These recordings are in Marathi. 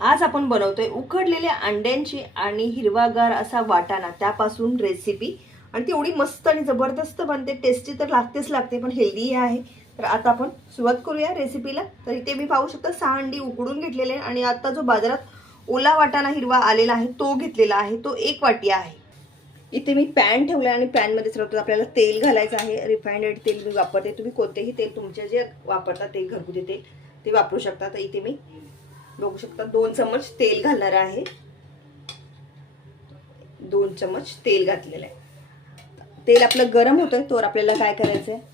आज आपण बनवतोय उकडलेल्या अंड्यांची आणि हिरवागार असा वाटाणा. त्यापासून रेसिपी आणि ती एवढी मस्त आणि जबरदस्त बनते. टेस्टी तर लागतेच लागते पण हेल्दी आहे. तर आता आपण सुरुवात करूया रेसिपीला तर इथे मी पाहू शकता सहा अंडी उकडून घेतलेले आणि आता जो बाजारात ओला वाटाणा हिरवा आलेला आहे तो घेतलेला आहे. तो एक वाटी आहे. इथे मी पॅन ठेवला आणि पॅनमध्ये सर्वत्र आपल्याला तेल घालायचं आहे. रिफाइंड तेल मी वापरते. तुम्ही कोणतेही तेल तुमचे जे वापरता ते घरगुती तेल ते वापरू शकता. तर इथे मी बघू शकता दोन चमच तेल घालणार आहे. दोन चमच तेल घातलेलं आहे. तेल आपलं गरम होतंय तोवर आपल्याला काय करायचं आहे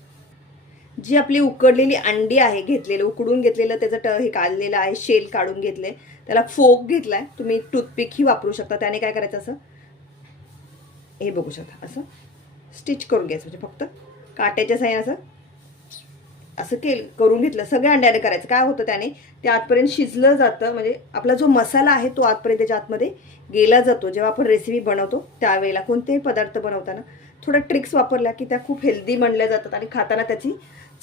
जी आपली उकडलेली अंडी आहे घेतलेलं उकडून घेतलेलं त्याचं ट हे काढलेलं आहे शेल काढून घेतले त्याला फोक घेतलाय तुम्ही टूथपिकही वापरू शकता. त्याने काय करायचं असं? हे बघू शकता असं स्टिच करून घ्यायचं म्हणजे फक्त काट्याच्या साह्याने असं असं केल करून घेतलं. सगळ्या अंड्याने करायचं. काय होतं त्याने? ते आतपर्यंत शिजलं जातं. म्हणजे आपला जो मसाला आहे तो आतपर्यंत त्याच्या आतमध्ये गेला जातो. जेव्हा आपण रेसिपी बनवतो त्यावेळेला कोणतेही पदार्थ बनवताना थोडं ट्रिक्स वापरल्या की त्या खूप हेल्दी म्हणल्या जातात आणि खाताना त्याची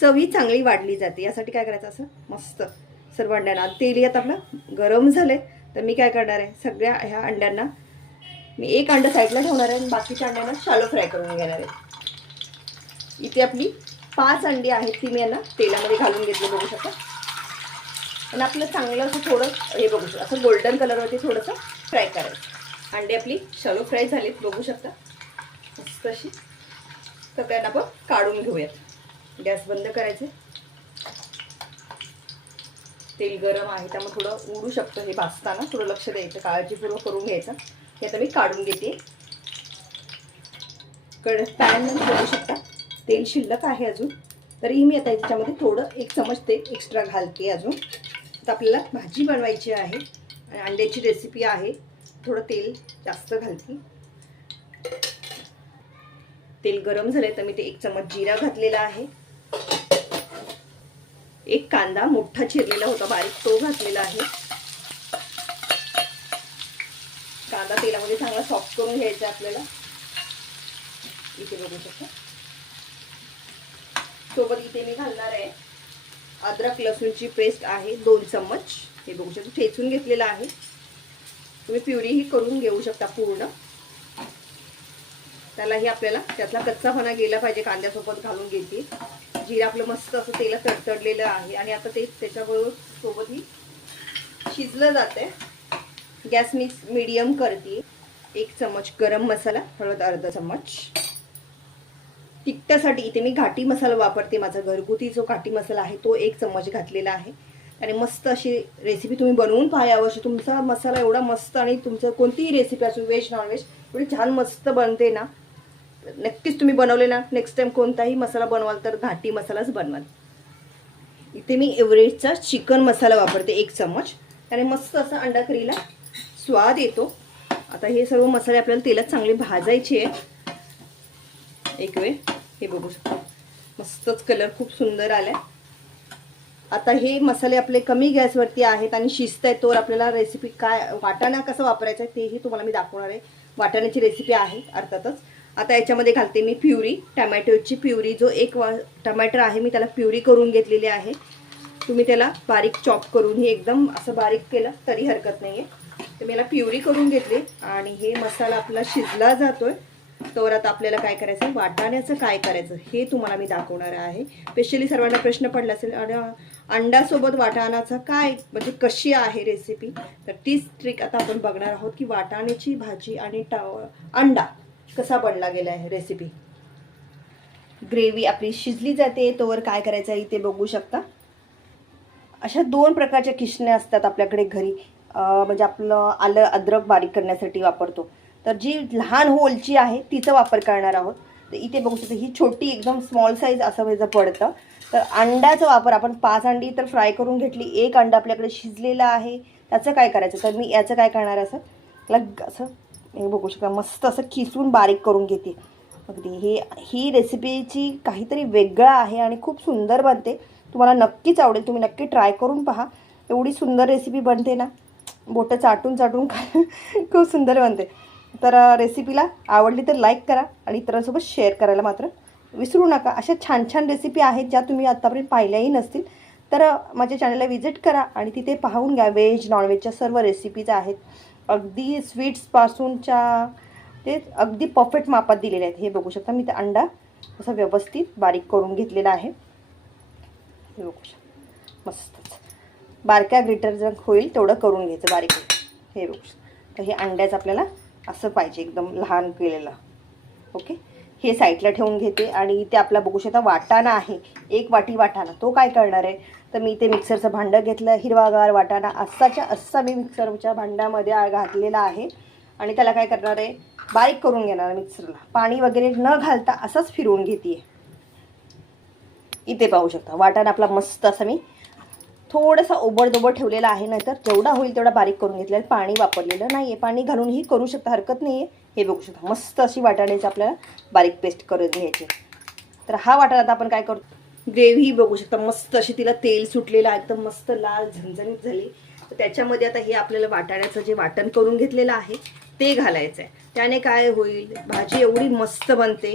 चवी चांगली वाढली जाते. यासाठी काय करायचं? असं मस्त सर्व अंड्यांना. तेल यात आपलं गरम झाले तर मी काय करणार आहे? सगळ्या ह्या अंड्यांना मी एक अंडं साईडला ठेवणार आहे आणि बाकीच्या अंड्यांना शालो फ्राय करून घेणार आहे. इथे आपली पाच अंडी आहेत ती मी यांना तेलामध्ये घालून घेतली बघू शकता. आणि आपलं चांगलं असं थोडं हे बघू शकता असं गोल्डन कलरवरती थोडंसं फ्राय करायचं. अंडे आपली शालो फ्राय झालीत बघू शकता. मस्त अशी. तर त्यांना आपण काढून घेऊयात. गॅस बंद करायचे. तेल गरम आहे त्यामुळे थोडं उडू शकतं हे भाजताना. थोडं लक्ष द्यायचं काळजीपूर्वक करून घ्यायचं. हे आता मी काढून घेते. कड पॅन बघू शकता. तेल शिल्लक आहे अजून. तरीही मी आता याच्यामध्ये थोडं एक चमच तेल एक्स्ट्रा घालते अजून. तर आपल्याला भाजी बनवायची आहे. आणि अंड्याची रेसिपी आहे. थोडं तेल जास्त घालते. तेल गरम झाले तर मी ते एक चमच जिरा घातलेला आहे. एक कांदा मोठा चिरलेला होता बारीक तो घातलेला आहे. कांदा तेलामध्ये चांगला सॉफ्ट करून घ्यायचा आपल्याला. इथे बघू शकता. सोबत इथे मी घालणार आहे. अद्रक लसूणची पेस्ट आहे दोन चम्मच. हे बघू शकता ठेचून घेतलेलं आहे. तुम्ही प्युरीही करून घेऊ शकता पूर्ण. त्यालाही आपल्याला त्यातला कच्चापणा गेला पाहिजे कांद्यासोबत घालून घेते जिरं आपलं मस्त असं तेला तडतडलेलं आहे आणि आता ते त्याच्याबरोबर सोबतही शिजलं जाते गॅस मी मीडियम करते. एक चमच गरम मसाला हळद अर्धा चम्मच. तिखटासाठी इथे मी घाटी मसाला वापरते. माझा घरगुती जो घाटी मसाला आहे तो एक चम्मच घातलेला आहे. आणि मस्त अशी रेसिपी तुम्ही बनवून पहा यावर्षी तुमचा मसाला एवढा मस्त आणि तुमचं कोणतीही रेसिपी असो व्हेज नॉनव्हेज एवढी छान मस्त बनते ना. नक्कीच तुम्ही बनवले ना. नेक्स्ट टाइम कोणताही मसाला बनवाल तर घाटी मसालाच बनवाल. इथे मी एव्हरेजचा चिकन मसाला वापरते एक चम्मच. आणि मस्त असा अंडा करीला स्वाद येतो. आता हे सर्व मसाले आपल्याला तेलात चांगले भाजायचे आहे एक वेळ. हे बघू शकता. मस्तच कलर खूप सुंदर आलाय. आता हे मसाले आपले कमी गॅसवरती आहेत आणि शिजत आहेत तोवर आपल्याला रेसिपी काय वाटाणा कसं वापरायचं आहे तेही तुम्हाला मी दाखवणार आहे. वाटाण्याची रेसिपी आहे अर्थातच. आता याच्यामध्ये घालते मी प्युरी टमॅटोची प्युरी जो एक वा टमॅटर आहे मी त्याला प्युरी करून घेतलेली आहे. तुम्ही त्याला बारीक चॉप करून हे एकदम असं बारीक केलं तरी हरकत नाही आहे तर मी याला प्युरी करून घेतली आणि हे मसाला आपला शिजला जातो आहे तर आता आपल्याला काय करायचं वाटाण्याचं काय करायचं हे तुम्हाला मी दाखवणार आहे. स्पेशली सर्वांना प्रश्न पडला असेल आणि अंड्यासोबत वाटाणाचा काय म्हणजे कशी आहे रेसिपी तर तीच ट्रिक आता आपण बघणार आहोत की वाटाण्याची भाजी आणि अंडा कसा बनला गेला आहे रेसिपी ग्रेव्ही आपली शिजली जाते तोवर काय करायचं आहे इथे बघू शकता. अशा दोन प्रकारच्या किशण्या असतात आपल्याकडे घरी. म्हणजे आपलं आलं अद्रक बारीक करण्यासाठी वापरतो. तर जी लहान होलची आहे तिचा वापर करणार आहोत. तर इथे बघू शकतो ही छोटी एकदम स्मॉल साईज असं व्हायचं पडतं. तर अंड्याचा वापर आपण पाच अंडी तर फ्राय करून घेतली एक अंडा आपल्याकडे शिजलेला आहे. त्याचं काय करायचं? तर मी याचं काय करणार आहे असं? लग असं हे बघू शकता मस्त असं खिसून बारीक करून घेते. अगदी हे ही रेसिपीची काहीतरी वेगळं आहे आणि खूप सुंदर बनते. तुम्हाला नक्कीच आवडेल तुम्ही नक्की ट्राय करून पहा. एवढी सुंदर रेसिपी बनते ना. बोटं चाटून चाटून खा खूप सुंदर बनते. तर रेसिपीला आवडली तर लाईक करा आणि इतरांसोबत शेअर करायला मात्र विसरू नका. अशा छान छान रेसिपी आहेत ज्या तुम्ही आत्तापर्यंत पाहिल्याही नसतील. तर माझ्या चॅनलला व्हिजिट करा आणि तिथे पाहून घ्या व्हेज नॉनव्हेजच्या सर्व रेसिपीज आहेत. अगदी स्वीट्सपासूनच्या ते अगदी परफेक्ट मापात दिलेले आहेत. हे बघू शकता मी ते अंडा असं व्यवस्थित बारीक करून घेतलेला आहे. हे बघू शकता. मस्तच. बारक्या ग्रिटर जर होईल तेवढं करून घ्यायचं बारीक. हे बघू शकता. तर हे अंड्याचं आपल्याला असं पाहिजे एकदम लहान केलेलं. ओके हे साईडला ठेवून घेते आणि इथे आपला बघू शकता वाटाणा आहे. एक वाटी वाटाणा. तो काय करणार आहे? तर मी इथे मिक्सरचं भांडं घेतलं हिरवागार वाटाणा. अस्साच्या अस्सा मी मिक्सरच्या भांड्यामध्ये घातलेला आहे. आणि त्याला काय करणार आहे? बारीक करून घेणार आहे मिक्सरला पाणी वगैरे न घालता असंच फिरवून घेते इथे पाहू शकता. वाटाणा आपला मस्त असं मी थोडंसं ओबडदोबड ठेवलेला आहे नाहीतर जेवढा होईल तेवढा बारीक करून घेतलेला आहे. पाणी वापरलेलं नाही आहे पाणी घालूनही करू शकता हरकत नाही आहे हे बघू शकता. मस्त अशी वाटाण्याची आपल्याला बारीक पेस्ट करून घ्यायची. तर हा वाटाणा आता आपण काय करतो? ग्रेव्ही बघू शकता. मस्त अशी तिला तेल सुटलेलं आहे, एकदम मस्त लाल झणझणीत झाली. तर त्याच्यामध्ये आता हे आपल्याला वाटाण्याचं जे वाटण करून घेतलेलं आहे ते घालायचं आहे त्याने काय होईल? भाजी एवढी मस्त बनते.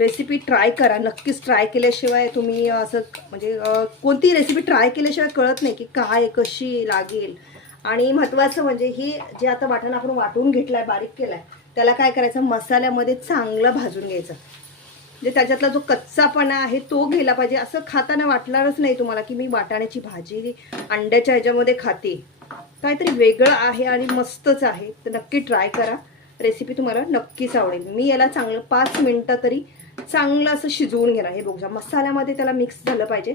रेसिपी ट्राय करा. नक्कीच ट्राय केल्याशिवाय तुम्ही असं म्हणजे कोणती रेसिपी ट्राय केल्याशिवाय कळत नाही की काय कशी लागेल. आणि महत्त्वाचं म्हणजे ही जे आता वाटण आपण वाटून घेतलं आहे बारीक केलं आहे त्याला काय करायचं? मसाल्यामध्ये चांगलं भाजून घ्यायचं. म्हणजे त्याच्यातला जो कच्चापणा आहे तो गेला पाहिजे. असं खाताना वाटणारच नाही तुम्हाला की मी वाटाण्याची भाजी अंड्याच्या ह्याच्यामध्ये खाते. काहीतरी वेगळं आहे आणि मस्तच आहे. तर नक्की ट्राय करा. रेसिपी तुम्हाला नक्कीच आवडेल. मी याला चांगलं पाच मिनटं तरी चांगलं असं शिजवून घेणार. हे बघूया मसाल्यामध्ये त्याला मिक्स झालं पाहिजे.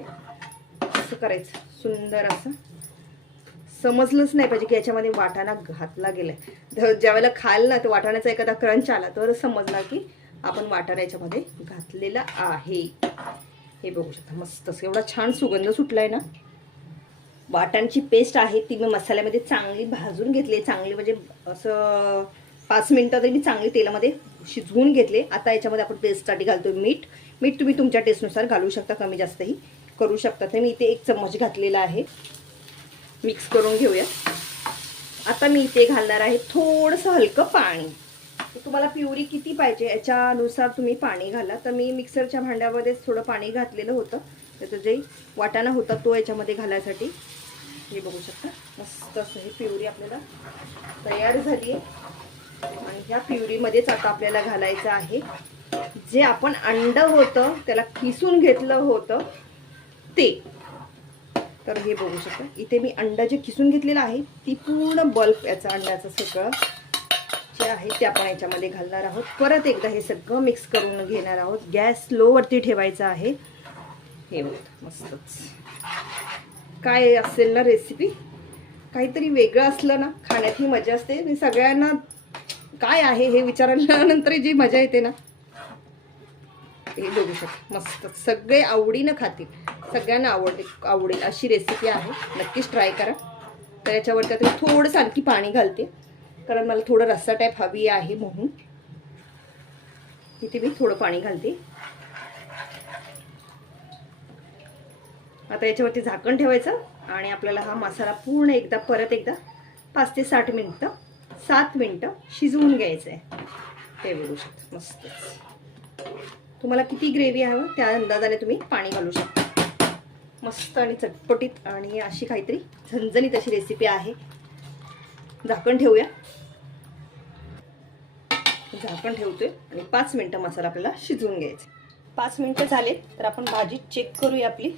असं करायचं. सुंदर असं. समजलंच नाही पाहिजे की याच्यामध्ये वाटाणा घातला गेलाय. तर ज्यावेळेला खाल ना तर वाटाण्याचा एखादा क्रंच आला तर समजला की आपण वाटाणा याच्यामध्ये घातलेला आहे. हे बघू शकता. मस्त एवढा छान सुगंध सुटलाय ना. वाटाणची पेस्ट आहे ती मी मसाल्यामध्ये चांगली भाजून घेतली चांगली म्हणजे असं पाच मिनटं तरी मी चांगली तेलामध्ये शिजवून घेतले. आता याच्यामध्ये आपण पेस्टसाठी घालतो मीठ. मीठ तुम्ही तुमच्या टेस्टनुसार घालू शकता कमी जास्तही करू शकता. तर मी इथे एक चम्मच घातलेला आहे. मिक्स करून घेऊया. आता मी इथे घालणार आहे थोडंसं हलकं पाणी. तर तुम्हाला प्युरी किती पाहिजे याच्यानुसार तुम्ही पाणी घाला. तर मी मिक्सरच्या भांड्यामध्येच थोडं पाणी घातलेलं होतं. त्याचं जे वाटाणा होता तो याच्यामध्ये घालायसाठी. हे बघू शकता. मस्त असं ही प्युरी आपल्याला तयार झाली आहे आणि ह्या प्युरीमध्येच आता आपल्याला घालायचं आहे. जे आपण अंड होतं त्याला किसून घेतलं होतं ते. तर हे बघू शकता. इथे मी अंडा जे किसून घेतलेलं आहे ती पूर्ण बल्ब याचं अंड्याचं सगळं जे आहे ते आपण याच्यामध्ये घालणार आहोत. परत एकदा हे सगळं मिक्स करून घेणार आहोत. गॅस स्लोवरती ठेवायचा आहे. हे बघ मस्तच. काय असेल ना रेसिपी काहीतरी वेगळं असलं ना खाण्यात ही मजा असते. आणि सगळ्यांना काय आहे हे विचारल्यानंतर जी मजा येते ना हे बघू शकता. मस्त. सगळे आवडीनं खातील. सगळ्यांना आवडते आवडेल अशी रेसिपी आहे. नक्कीच ट्राय करा. तर याच्यावरती आता मी थोडंसं आणखी पाणी घालते. कारण मला थोडं रस्सा टाईप हवी आहे म्हणून. इथे मी थोडं पाणी घालते. आता याच्यावरती झाकण ठेवायचं. आणि आपल्याला हा मसाला पूर्ण एकदा परत एकदा पाच ते साठ मिनटं सात मिनटं शिजवून घ्यायचं आहे हे बघू शकता मस्तच तुम्हाला किती ग्रेव्ही हवं त्या अंदाजाने तुम्ही पाणी घालू शकता. मस्त आणि चटपटीत आणि अशी काहीतरी झणझणीत अशी रेसिपी आहे. झाकण ठेवूया. झाकण ठेवतोय आणि पाच मिनटं मसाला आपल्याला शिजवून घ्यायचा पाच मिनटं झाले तर आपण भाजी चेक करूया आपली.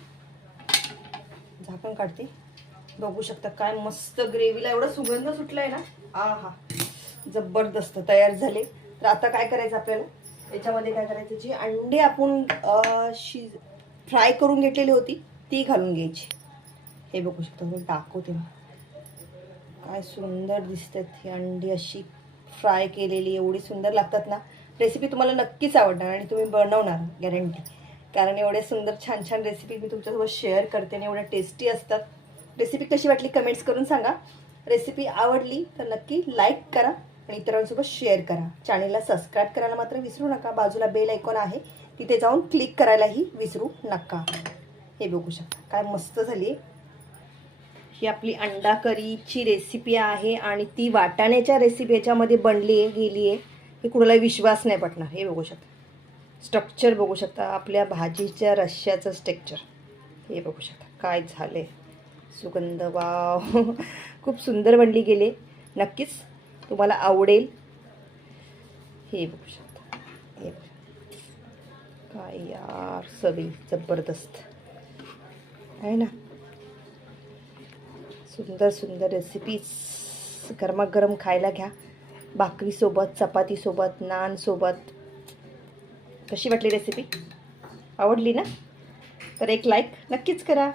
झाकण काढते. बघू शकता काय मस्त ग्रेव्हीला एवढा सुगंध सुटलाय ना. आ हा जबरदस्त तयार झाले. तर आता काय करायचं आपल्याला? याच्यामध्ये काय करायचं? जी अंडे आपण शिज फ्राय करून घेतलेली होती ती घालून घ्यायची. हे बघू शकतो मी दाखवते काय सुंदर दिसतात ही अंडी अशी फ्राय केलेली एवढी सुंदर लागतात ना. रेसिपी तुम्हाला नक्कीच आवडणार आणि तुम्ही बनवणार गॅरंटी कारण एवढ्या सुंदर छान छान रेसिपी मी तुमच्यासोबत शेअर करते आणि एवढ्या टेस्टी असतात. रेसिपी कशी वाटली कमेंट्स करून सांगा. रेसिपी आवडली तर नक्की लाईक करा आणि इतरांसोबत शेअर करा. चॅनेलला सबस्क्राईब करायला मात्र विसरू नका. बाजूला बेल आयकॉन आहे. तिथे जाऊन क्लिक करायलाही विसरू नका. हे बघू शकता. काय मस्त झाली आहे. ही आपली अंडा करीची रेसिपी आहे आणि ती वाटाण्याच्या रेसिपी याच्यामध्ये बनली आहे गेली आहे. हे कुणाला विश्वास नाही पटणार. हे बघू शकता. स्ट्रक्चर बघू शकता. आपल्या भाजीच्या रश्श्याचं स्ट्रक्चर हे बघू शकता. काय झालं आहे सुगंध वाव. खूप सुंदर बनली गेले. नक्कीच तुम्हाला आवडेल. हे बघू शकता. हे काय यार सवी जबरदस्त. आहे ना? सुंदर सुंदर रेसिपीज गरमागरम खायला घ्या. भाकरीसोबत चपातीसोबत नानसोबत. कशी वाटली रेसिपी आवडली ना? तर एक लाईक नक्कीच करा.